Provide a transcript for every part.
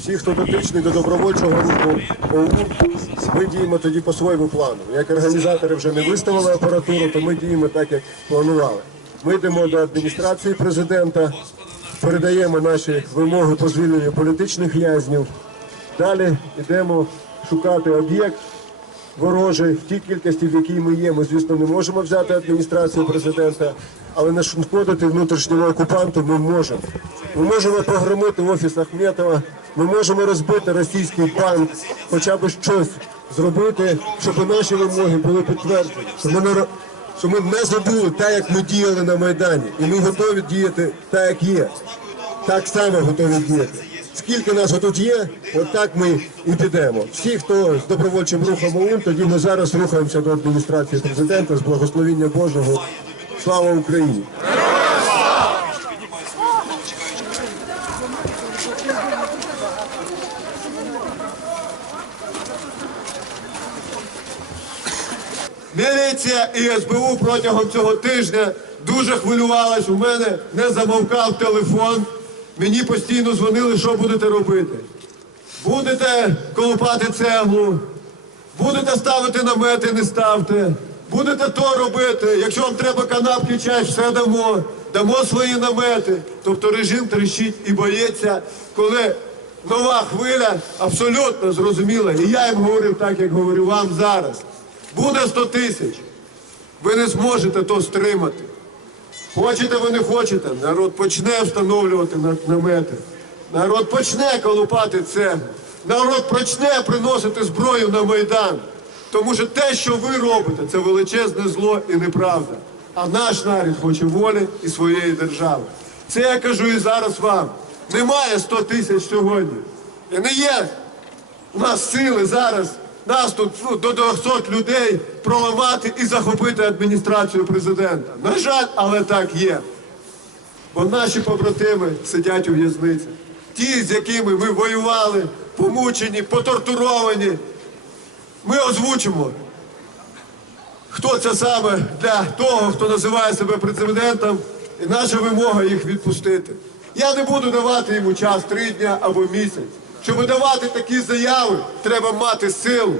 всі, хто дотичний до добровольчого руху ОУН, ми діємо тоді по своєму плану. Як організатори вже не виставили апаратуру, то ми діємо так, як планували. Ми йдемо до адміністрації президента, передаємо наші вимоги по звільненню політичних в'язнів. Далі йдемо шукати об'єкт ворожий в тій кількості, в якій ми є. Ми, звісно, не можемо взяти адміністрацію президента, але нашкодити внутрішньому окупанту ми можемо. Ми можемо погромити офіс Ахметова, ми можемо розбити російський банк, хоча б щось зробити, щоб наші вимоги були підтверджені. Щоб ми, не щоб ми не забули так, як ми діяли на Майдані, і ми готові діяти так, як є так само готові діяти. Скільки нас тут є, от так ми і підемо. Всі, хто з добровольчим рухом ОУН, тоді ми зараз рухаємося до адміністрації президента з благословіння Божого. Слава Україні! Міліція і СБУ протягом цього тижня дуже хвилювалась. У мене не замовкав телефон. Мені постійно дзвонили, що будете робити. Будете колупати цеглу, будете ставити намети, не ставте. Будете то робити. Якщо вам треба канапки, чай, все дамо. Дамо свої намети. Тобто режим трещить і боїться, коли нова хвиля абсолютно зрозуміла. І я їм говорив так, як говорю вам зараз. Буде 100 тисяч. Ви не зможете то стримати. Хочете ви не хочете, народ почне встановлювати намети. Народ почне колупати цеглу. Народ почне приносити зброю на Майдан. Тому що те, що ви робите, це величезне зло і неправда. А наш народ хоче волі і своєї держави. Це я кажу і зараз вам. Немає 100 тисяч сьогодні. І не є у нас сили зараз, нас тут ну, до 200 людей проламати і захопити адміністрацію президента. На жаль, але так є. Бо наші побратими сидять у в'язниці. Ті, з якими ми воювали, помучені, потортуровані. Ми озвучимо, хто це саме для того, хто називає себе президентом, і наша вимога їх відпустити. Я не буду давати йому час три дня або місяць. Щоб давати такі заяви, треба мати силу.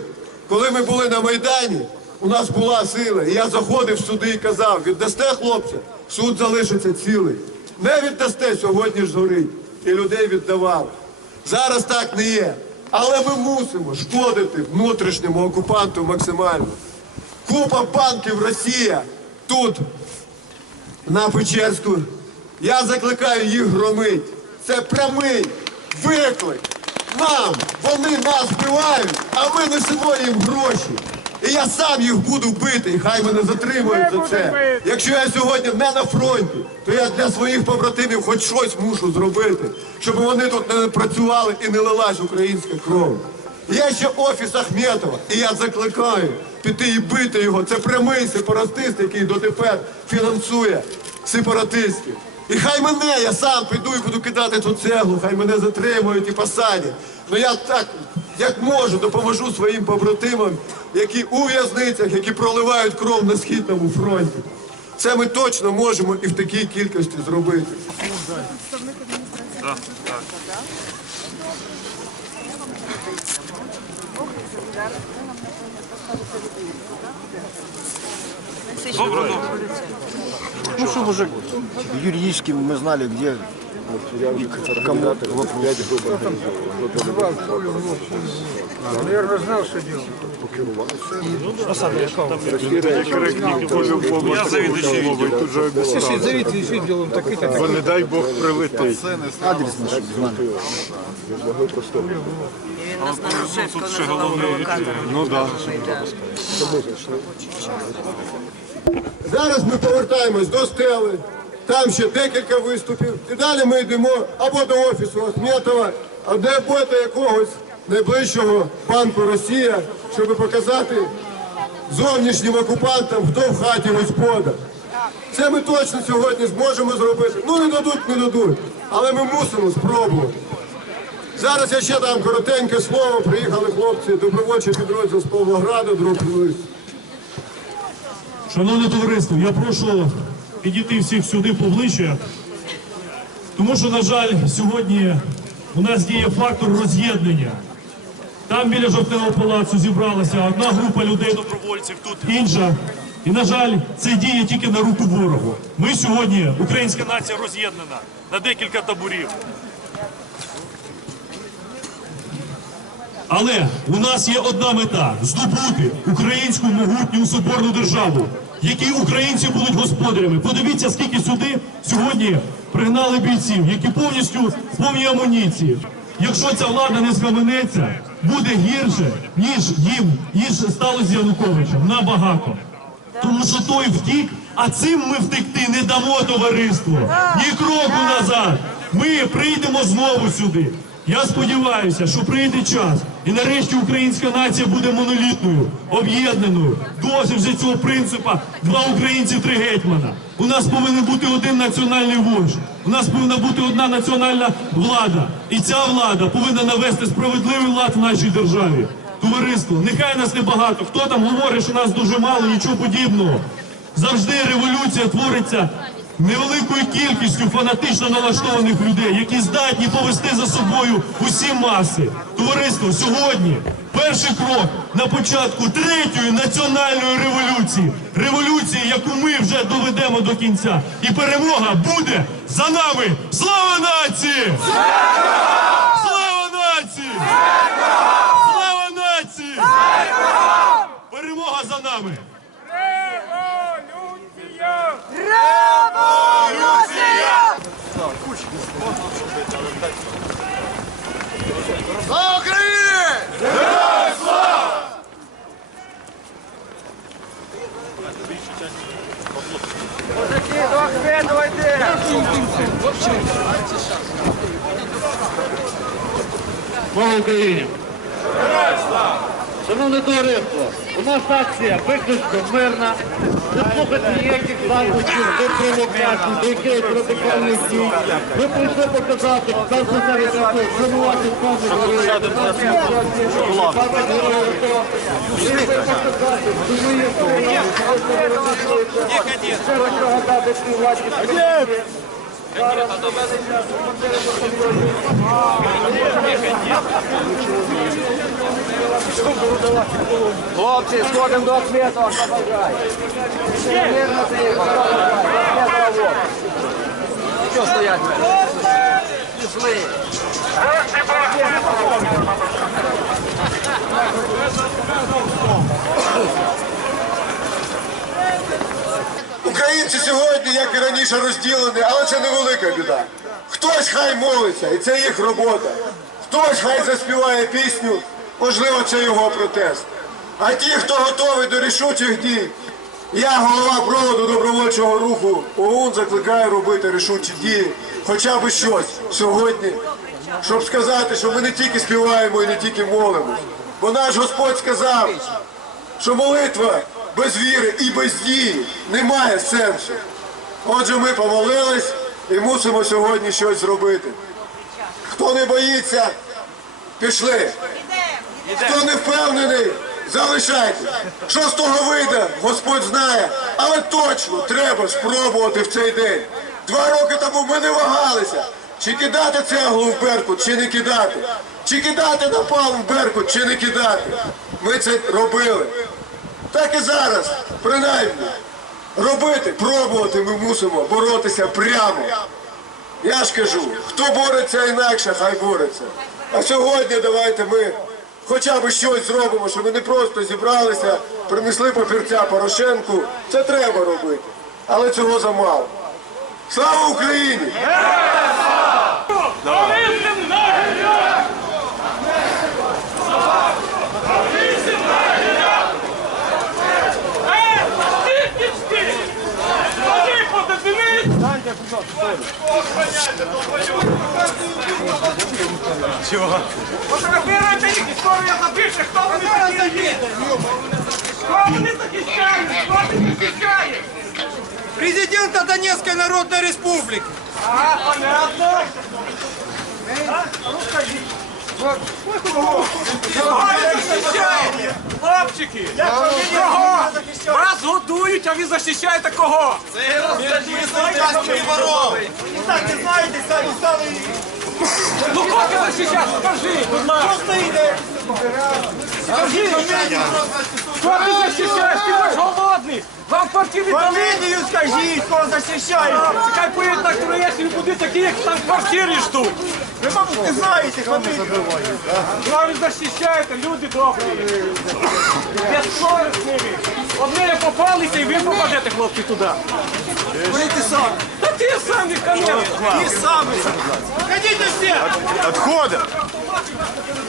Коли ми були на Майдані, у нас була сила. І я заходив в суди і казав, віддасте хлопця, суд залишиться цілий. Не віддасте, сьогодні ж згорить. І людей віддавали. Зараз так не є. Але ми мусимо шкодити внутрішньому окупанту максимально. Купа банків Росія тут, на Печерську. Я закликаю їх громить. Це прямий виклик нам. Вони нас вбивають, а ми несемо їм гроші. І я сам їх буду бити, і хай мене затримують за це. Якщо я сьогодні не на фронті, то я для своїх побратимів хоч щось мушу зробити, щоб вони тут не працювали і не лилась українська кров. Є ще офіс Ахметова, і я закликаю піти і бити його. Це прямий сепаратист, який дотепер фінансує сепаратистів. І хай мене, я сам піду і буду кидати цю цеглу, хай мене затримують і посадять. Ну я так, як можу, допоможу своїм побратимам, які у в'язницях, які проливають кров на східному фронті. Це ми точно можемо і в такій кількості зробити. Ну, чтобы уже юридически мы знали, где и к кому вопрос. Наверное, знал, что делать. Я завідуючий відділу. Слушай, зовите еще делаем так и так. Бо не дай Бог прилетить. Адрес наш знаем. Він нас на Грушевського називав провокатором. Ну да. Зараз ми повертаємось до стели, там ще декілька виступів. І далі ми йдемо або до офісу Ахметова, або до якогось найближчого банку Росія, щоб показати зовнішнім окупантам, хто в хаті господар. Це ми точно сьогодні зможемо зробити. Ну не дадуть, не дадуть. Але ми мусимо спробувати. Зараз я ще дам коротеньке слово. Приїхали хлопці, добровольчий підрозділ з Павлограда, друг. Шановне товариство, я прошу підійти всіх сюди поближче, тому що, на жаль, сьогодні у нас діє фактор роз'єднання. Там біля жовтневого палацу зібралася одна група людей добровольців, тут інша. І, на жаль, це діє тільки на руку ворогу. Ми сьогодні, українська нація роз'єднана на декілька таборів. Але у нас є одна мета здобути українську могутню соборну державу, в якій українці будуть господарями. Подивіться, скільки сюди сьогодні пригнали бійців, які повністю повні амуніції. Якщо ця влада не схаменеться, буде гірше, ніж їм, ніж сталося з Януковичем. Набагато. Тому що той втік, а цим ми втекти не дамо товариство. Ні кроку назад. Ми прийдемо знову сюди. Я сподіваюся, що прийде час, і нарешті українська нація буде монолітною, об'єднаною. Досить вже цього принципа два українці, три гетьмана. У нас повинен бути один національний вождь. У нас повинна бути одна національна влада. І ця влада повинна навести справедливий лад в нашій державі. Товариство, нехай нас небагато. Хто там говорить, що нас дуже мало, нічого подібного. Завжди революція твориться невеликою кількістю фанатично налаштованих людей, які здатні повести за собою усі маси. Товариство, сьогодні перший крок на початку третьої національної революції. Революції, яку ми вже доведемо до кінця. І перемога буде за нами. Слава нації! Слава нації! Слава нації! Перемога за нами! Слава Україні! Слава Україні! Шановне товариство, у нас акція виключно мирна, не ніяких закликів до провокацій, до якихось радикальних дій. Ви прийшли показати, там за зараз часу шанувати пам'ять героїв, нашої акції, пам'ять героїв АТО. І ми показати, що ми є сторона, ще раз нагадати всій владі, що ми є. Зараз доведення командира батальйонів. Хлопці, сходимо до ответу, хто бажає. Мирно ти, хто бажає. Що стоять? Пішли. Українці сьогодні, як і раніше, розділені, але це невелика біда. Хтось хай молиться, і це їх робота. Хтось хай заспіває пісню, можливо, це його протест. А ті, хто готовий до рішучих дій, я, голова проводу добровольчого руху ОУН, закликаю робити рішучі дії, хоча б щось сьогодні, щоб сказати, що ми не тільки співаємо і не тільки молимось. Бо наш Господь сказав, що молитва без віри і без дії не має сенсу. Отже, ми помолились і мусимо сьогодні щось зробити. Хто не боїться, пішли. Хто не впевнений, залишайтесь. Що з того вийде, Господь знає. Але точно треба спробувати в цей день. Два роки тому ми не вагалися. Чи кидати цеглу в Беркут, чи не кидати. Чи кидати напал в Беркут, чи не кидати. Ми це робили. Так і зараз, принаймні, робити, пробувати ми мусимо боротися прямо. Я ж кажу, хто бореться інакше, хай бореться. А сьогодні давайте ми хоча б щось зробимо, щоб ми не просто зібралися, принесли папірця Порошенку. Це треба робити. Але цього замало. Слава Україні! Фотографируйте їх, історія запише, хто вони такі є. Хто вони захищають, хто вони захищають. Президента Донецкой Народной Республики. Ага, понятно. Кого ви захищаєте? Хлопчики, кого? Вас годують, а ви захищаєте кого? Це розкажіть, воров. І так, не знаєте, самі стали Ну кого ти захищаєш? Скажи, будь ласка. Скажи, кого ти захищаєш? Ти будеш голодний. Вам квартири дали. Фамилию скажи, кто защищает. Хай поїдуть на Троєщину, буде такі, як там квартири ждуть. Вы, мабуть, не знаете фамилию. Ви захищаєте, люди добрі. Безсовісними. Одне попалися і ви попадете, хлопці, туди. Говорите сам. Та сам самі, конечно. И сами. Ходите все. Отходимо.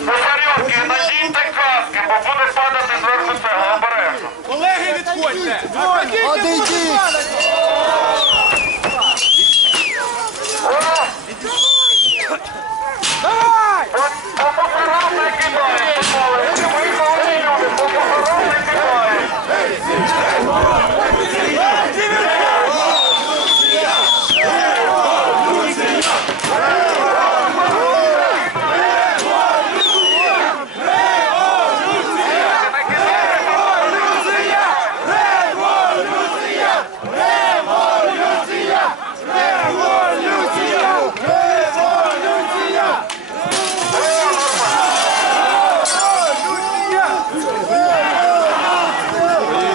Посарьовки, надійте каски, бо буде падати зверху цегла обережно. Колеги, відходьте. Одійдіть! Давай! По мусорам не кидають, помаленьку. Ми повинні люди, по мусорам не кидають.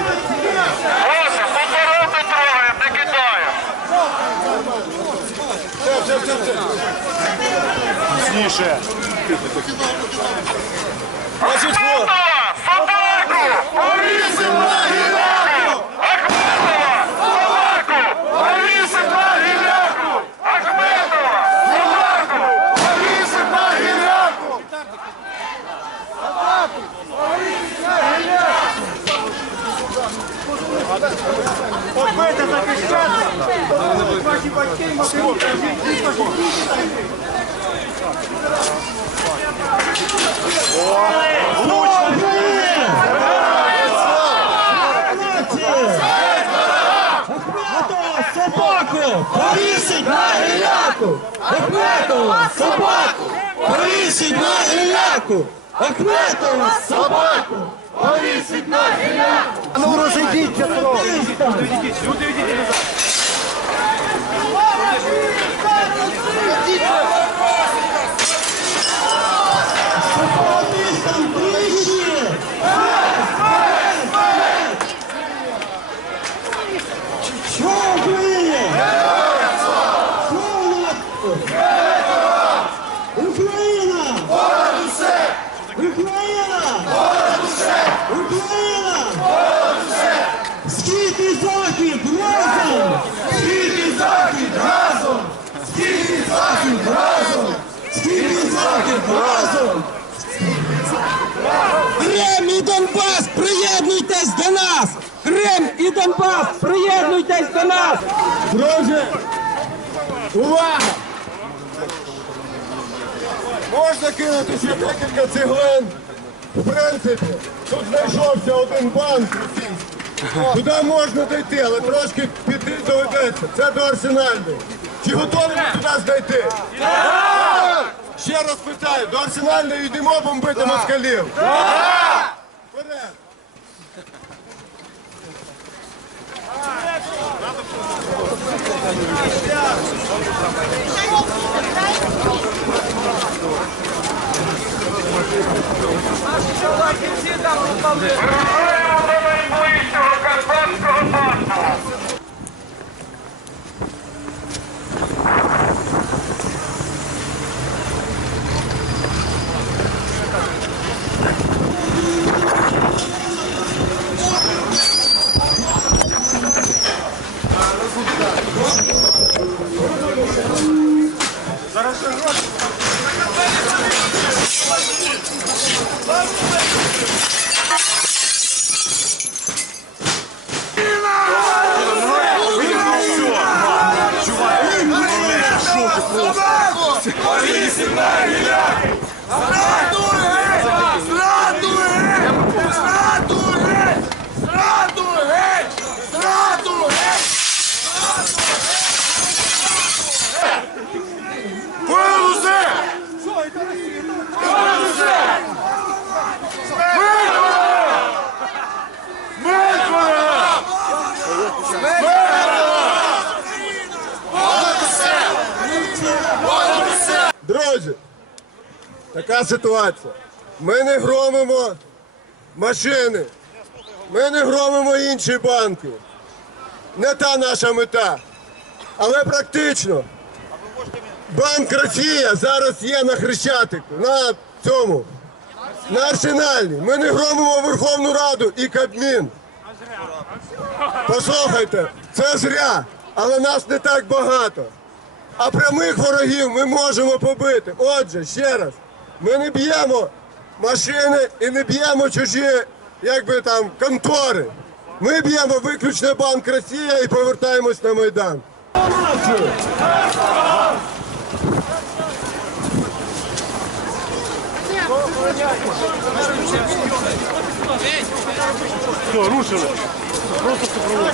Вася, мусорам не трогають, не кидають. Тише. Ахметова, собаку! Повісив на гіляку! Ахметова, собаку! Повісив на гіляку! Ахметова, собаку! Собаку! Повісить на гіляку! Ахметова! Собаку! Повісить на гіляку! Ахметова! Собаку! Повісить на гіляку! Ну розійдіться трохи! Україна! Друзі, увага! Можна кинути ще декілька цеглин. В принципі, тут знайшовся один банк російський. Туди можна дойти, але трошки піти доведеться. Це до арсенальної. Чи готові ми туди знайти? Ще раз питаю, до арсенальної йдемо бомбити москалів. Вперед! Вирушаємо до Друзі, така ситуація. Ми не громимо машини, ми не громимо інші банки. Не та наша мета. Але практично банк Росія зараз є на Хрещатику, на цьому, на арсенальній. Ми не громимо Верховну Раду і Кабмін. Послухайте, це зря, але нас не так багато. А прямих ворогів ми можемо побити. Отже, ще раз, ми не б'ємо машини і не б'ємо чужі, якби там, контори. Ми б'ємо виключно банк Росія і повертаємось на Майдан. Все, рушили. Просто супровод.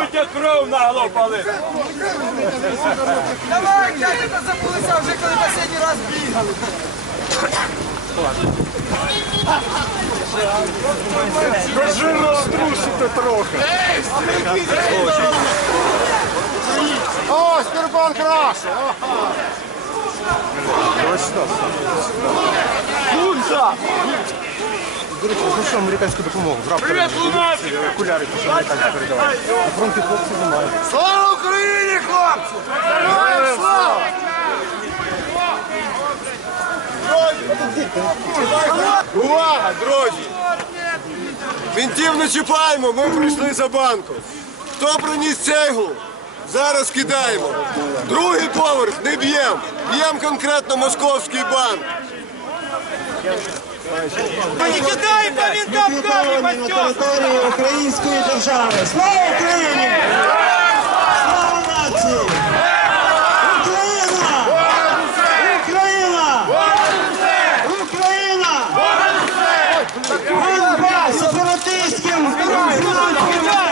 Будьте кров нагло палити. Давай, дядька, забулися вже, коли останній раз бігали. Жирно струсите трохи. О, Сбербанк Раша. До речі, ну американську допомогу. Привіт, лунатик! Окуляри пішли американці передавати. На фронті хлопці немає. Слава Україні, хлопці! Героям слава! Увага, друзі! Мінтів не чіпаємо, ми прийшли за банком. Хто приніс цеглу? Зараз кидаємо. Другий поверх не б'ємо. Б'ємо конкретно московський банк. Не кидай по винтам камни, території української держави. Слава Україні! Слава нації! Україна! Україна! Україна! Ганьба сепаратистським злочинам! Ганьба!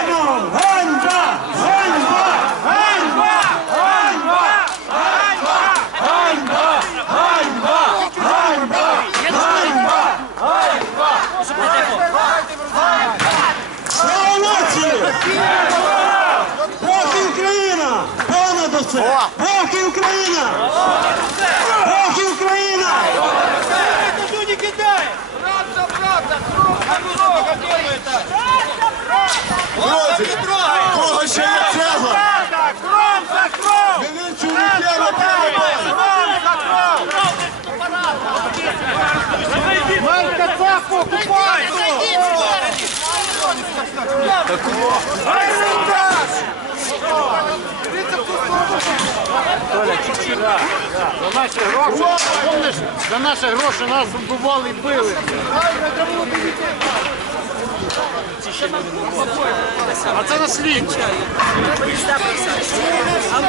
Ганьба! Ганьба! Ганьба! Ганьба! Ганьба! Ганьба! Слава нації! Бог і Україна! Понад усе! Бог і Україна! Бог і Україна! Никто не кидай! Правда, правда! Много делает так! Друзі, в кого ще є цегла? Кром за кром! Він чоловіки на Майка цапку окупай! За наші гроші, за наші гроші нас вбивали і били. А це наслідчі. А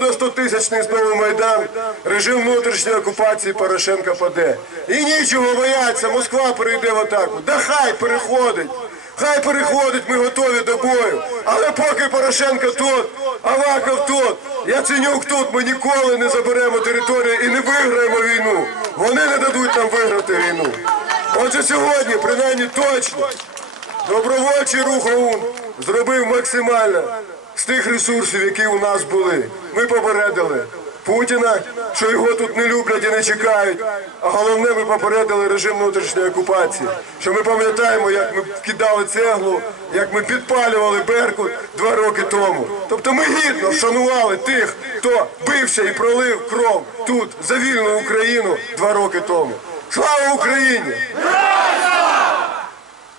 буде 100-тисячний знову Майдан, режим внутрішньої окупації Порошенка паде. І нічого бояться, Москва перейде в атаку. Да хай переходить. Хай переходить, ми готові до бою. Але поки Порошенко тут, Аваков тут, Яценюк тут, ми ніколи не заберемо територію і не виграємо війну. Вони не дадуть нам виграти війну. Отже, сьогодні, принаймні точно, Добровольчий рух ОУН зробив максимально з тих ресурсів, які у нас були. Ми попередили Путіна, що його тут не люблять і не чекають. А головне, ми попередили режим внутрішньої окупації. Що ми пам'ятаємо, як ми кидали цеглу, як ми підпалювали Беркут два роки тому. Тобто ми гідно вшанували тих, хто бився і пролив кров тут за вільну Україну два роки тому. Слава Україні!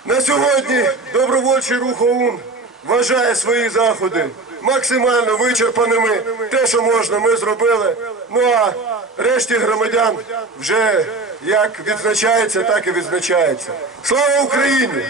На сьогодні добровольчий рух ОУН вважає свої заходи максимально вичерпаними. Те, що можна, ми зробили. Ну а решті громадян вже як відзначається, так і відзначається. Слава Україні!